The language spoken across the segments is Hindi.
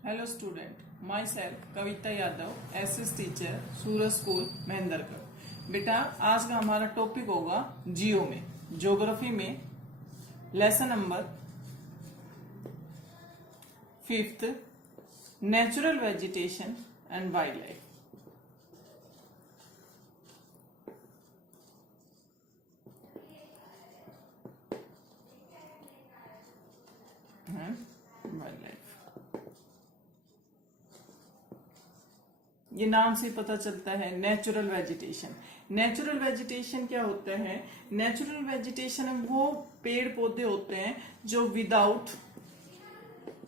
Hello student, my self Kavita Yadav, SS teacher, Suraj school Mahendragarh. बेटा, आज का हमारा टॉपिक होगा जियो में, ज्योग्राफी में, lesson number 5th, natural vegetation and wild life. Wild life, ये नाम से पता चलता है नेचुरल वेजिटेशन। नेचुरल वेजिटेशन क्या होता है? नेचुरल वेजिटेशन वो पेड़ पौधे होते हैं जो विदाउट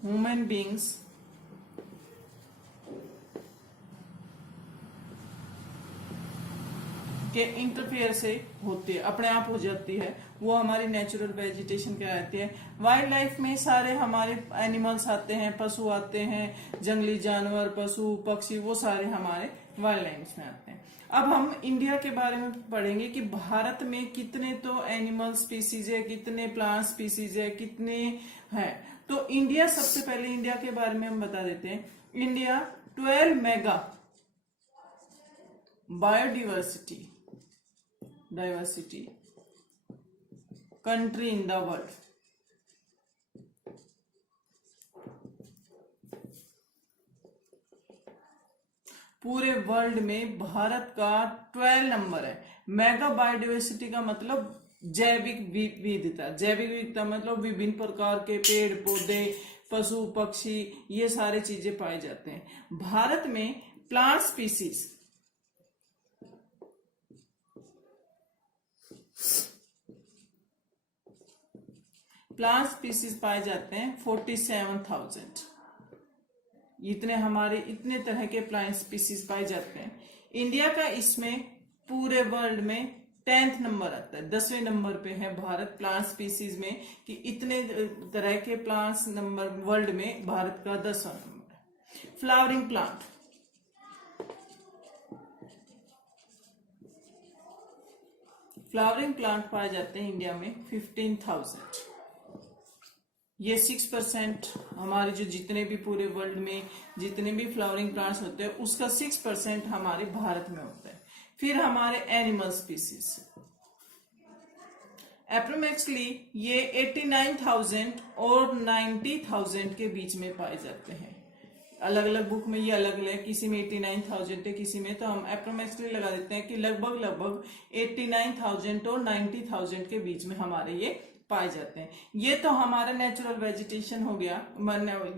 ह्यूमन बींग्स के इंटरफेयर से होती है, अपने आप हो जाती है, वो हमारी नेचुरल वेजिटेशन कहलाती है। वाइल्ड लाइफ में सारे हमारे एनिमल्स आते हैं, पशु आते हैं, जंगली जानवर, पशु पक्षी, वो सारे हमारे वाइल्ड लाइफ में आते हैं। अब हम इंडिया के बारे में पढ़ेंगे कि भारत में कितने तो एनिमल स्पीसीज है, कितने प्लांट स्पीसीज है, कितने हैं। तो इंडिया, सबसे पहले इंडिया के बारे में हम बता देते हैं। India 12 mega biodiversity country in the world. पूरे वर्ल्ड में भारत का 12 नंबर है। मेगा बायोडाइवर्सिटी का मतलब जैविक विविधता। जैविक विविधता मतलब विभिन्न प्रकार के पेड़ पौधे, पशु पक्षी, ये सारे चीजें पाए जाते हैं। भारत में प्लांट स्पीसीज पाए जाते हैं 47,000। इतने तरह के प्लांट स्पीसीज पाए जाते हैं। इंडिया का इसमें पूरे वर्ल्ड में 10th नंबर आता है, 10वें नंबर पे है भारत प्लांट स्पीसीज में, कि इतने तरह के प्लांट्स नंबर वर्ल्ड में भारत का 10वां नंबर है। फ्लावरिंग प्लांट, पाए जाते हैं इंडिया में 15,000। ये 6% हमारे जो जितने भी पूरे वर्ल्ड में जितने भी फ्लावरिंग प्लांट्स होते हैं उसका 6% हमारे भारत में होता है। फिर हमारे एनिमल स्पीसीज अप्रोक्सीमेटली ये 89,000 और 90,000 के बीच में पाए जाते हैं। अलग अलग बुक में ये अलग अलग, किसी में 89,000 है, किसी में, तो हम अप्रोक्सीमेटली लगा देते हैं कि लगभग 89,000 और 90,000 के बीच में हमारे ये पाए जाते हैं। ये तो हमारा नेचुरल वेजिटेशन हो गया।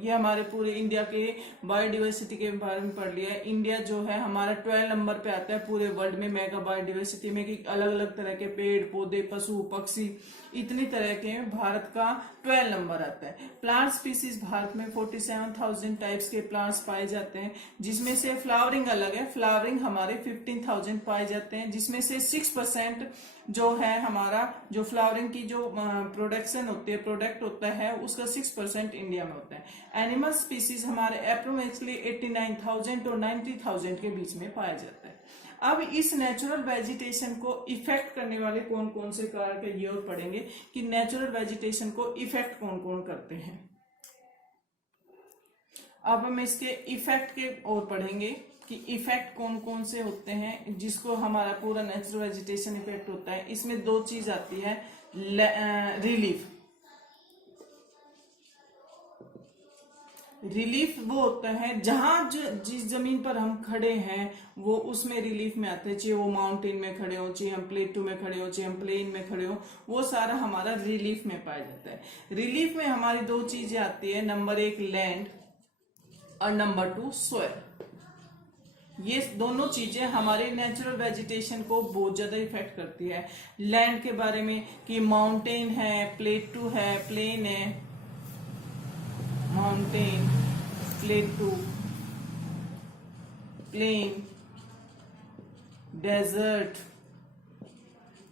ये हमारे पूरे इंडिया के बायोडाइवर्सिटी के बारे में पढ़ लिया है। इंडिया जो है हमारा 12 नंबर पे आता है पूरे वर्ल्ड में मेगा बायोडाइवर्सिटी में, कि अलग अलग तरह के पेड़ पौधे, पशु पक्षी, इतनी तरह के भारत का 12 नंबर आता है। प्लांट स्पीसीज भारत में 47,000 टाइप्स के प्लांट्स पाए जाते हैं, जिसमें से फ्लावरिंग अलग है। फ्लावरिंग हमारे 15,000 पाए जाते हैं, जिसमें से 6% जो है हमारा, जो फ्लावरिंग की जो प्रोडक्शन होती है, प्रोडक्ट होता है, उसका 6% इंडिया में होता है। एनिमल स्पीसीज हमारे अप्रोक्सीमेटली 89,000 और 90,000 के बीच में पाया जाता है। अब इस नेचुरल वेजिटेशन को इफेक्ट करने वाले कौन कौन से कारक है, ये और पढ़ेंगे कि नेचुरल वेजिटेशन को इफेक्ट कौन कौन करते हैं। अब हम इसके इफेक्ट के और पढ़ेंगे कि इफेक्ट कौन कौन से होते हैं, जिसको हमारा पूरा नेचुरल वेजिटेशन इफेक्ट होता है। इसमें दो चीज आती है, रिलीफ वो होता है जहां जिस जमीन पर हम खड़े हैं वो उसमें रिलीफ में आते हैं, चाहे वो माउंटेन में खड़े हो, चाहे हम प्लेटू में खड़े हो, चाहे हम प्लेन में खड़े हो, वो सारा हमारा रिलीफ में पाया जाता है। रिलीफ में हमारी दो चीजें आती है, नंबर 1 लैंड और नंबर 2 सॉइल। ये दोनों चीजें हमारे नेचुरल वेजिटेशन को बहुत ज्यादा इफेक्ट करती है। लैंड के बारे में कि माउंटेन है, प्लेटू है, प्लेन है, माउंटेन, प्लेटू, प्लेन, डेजर्ट,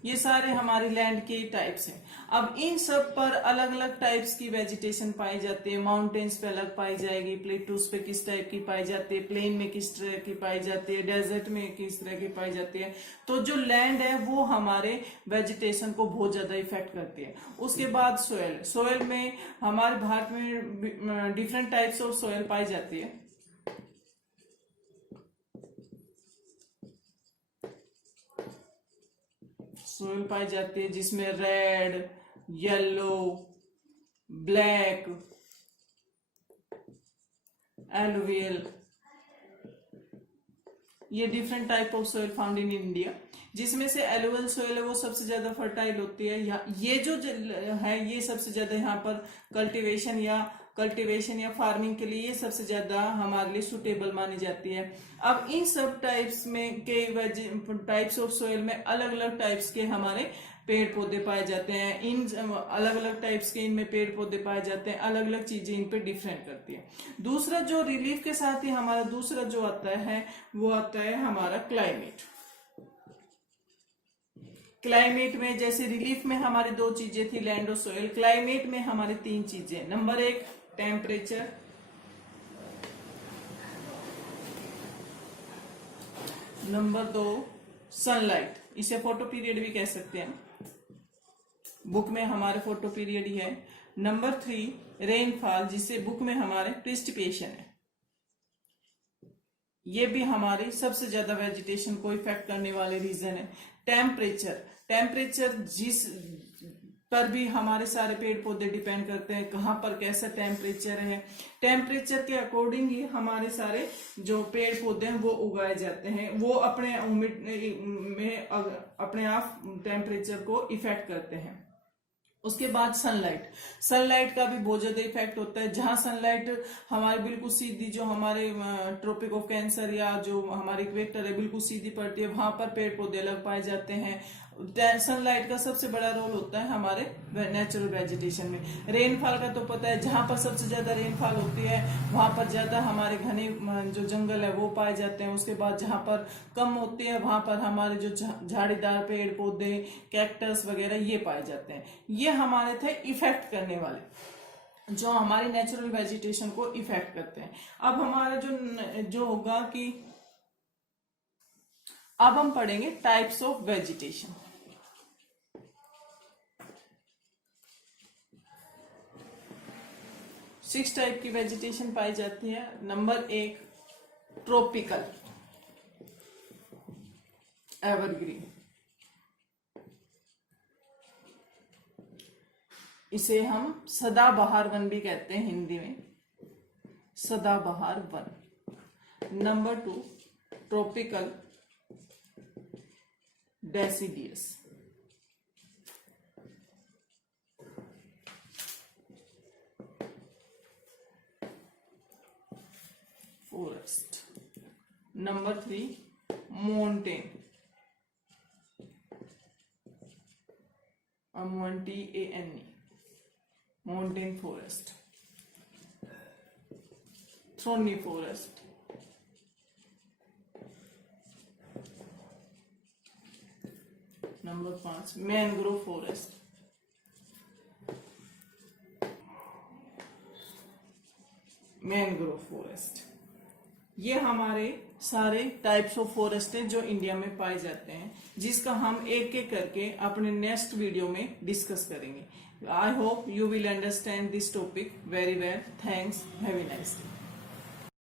ये सारे हमारे लैंड के टाइप्स हैं। अब इन सब पर अलग अलग टाइप्स की वेजिटेशन पाई जाती है। माउंटेन्स पे अलग पाई जाएगी, प्लेटूज पे किस टाइप की पाई जाती है, प्लेन में किस तरह की पाई जाती है, डेजर्ट में किस तरह की पाई जाती है। तो जो लैंड है वो हमारे वेजिटेशन को बहुत ज्यादा इफेक्ट करती है। उसके बाद सोयल, सोयल में हमारे भारत में डिफरेंट टाइप्स ऑफ सोयल पाई जाती है। सोयल पाई जाती है जिसमें रेड, येलो, ब्लैक, एलुवियल, ये different type of soil found in India. जिसमें से एलुवियल सोयल है वो सबसे ज्यादा फर्टाइल होती है। ये जो है ये सबसे ज्यादा यहाँ पर कल्टीवेशन या फार्मिंग के लिए ये सबसे ज्यादा हमारे लिए सुटेबल मानी जाती है। अब इन सब टाइप्स में के टाइप्स ऑफ सोयल में अलग अलग टाइप्स के हमारे पेड़ पौधे पाए जाते हैं। इन अलग अलग टाइप्स के इनमें पेड़ पौधे पाए जाते हैं, अलग अलग चीजें इन पे डिफरेंट करती है। दूसरा जो रिलीफ के साथ ही हमारा दूसरा जो आता है वो आता है हमारा क्लाइमेट। क्लाइमेट में जैसे रिलीफ में हमारी दो चीजें थी, लैंड और सोयल। क्लाइमेट में हमारी तीन चीजें, नंबर 1 टेम्परेचर, नंबर 2 सनलाइट, इसे फोटो पीरियड भी कह सकते हैं, बुक में हमारे फोटो पीरियड ही है। नंबर 3 रेनफॉल, जिसे बुक में हमारे प्रेसिपिटेशन है। ये भी हमारी सबसे ज्यादा वेजिटेशन को इफेक्ट करने वाले रीजन है। टेम्परेचर, टेम्परेचर जिस पर भी हमारे सारे पेड़ पौधे डिपेंड करते हैं, कहाँ पर कैसा टेम्परेचर है। टेम्परेचर के अकॉर्डिंग ही हमारे सारे जो पेड़ पौधे हैं वो उगाए जाते हैं। वो अपने में अपने आप टेम्परेचर को इफेक्ट करते हैं। उसके बाद सनलाइट, सनलाइट का भी बहुत ज्यादा इफेक्ट होता है। जहां सनलाइट हमारे बिल्कुल सीधी, जो हमारे ट्रॉपिक ऑफ कैंसर या जो हमारे इक्वेटर है बिल्कुल सीधी पड़ती है, वहां पर पेड़ पौधे अलग पाए जाते हैं। सनलाइट का सबसे बड़ा रोल होता है हमारे नेचुरल वेजिटेशन में। रेनफॉल का तो पता है, जहां पर सबसे ज्यादा रेनफॉल होती है वहां पर ज्यादा हमारे घने जो जंगल है वो पाए जाते हैं। उसके बाद जहां पर कम होती है वहां पर हमारे जो झाड़ीदार पेड़ पौधे, कैक्टस वगैरह ये पाए जाते हैं। ये हमारे थे इफेक्ट करने वाले, जो हमारे नेचुरल वेजिटेशन को इफेक्ट करते हैं। अब हमारा जो होगा कि अब हम पढ़ेंगे types of vegetation. Six type की वेजिटेशन पाई जाती है। नंबर 1 ट्रॉपिकल, एवरग्रीन, इसे हम सदाबहार वन भी कहते हैं हिंदी में, सदाबहार one. Number 2 tropical deciduous, forest. Number 3 mountain, MONTANE, mountain forest. Thorny forest, number 5 mangrove forest. Mangrove forest, ये हमारे सारे टाइप्स ऑफ फॉरेस्ट हैं जो इंडिया में पाए जाते हैं, जिसका हम एक एक करके अपने नेक्स्ट वीडियो में डिस्कस करेंगे। I hope you will understand this topic very well. Thanks, have a nice day.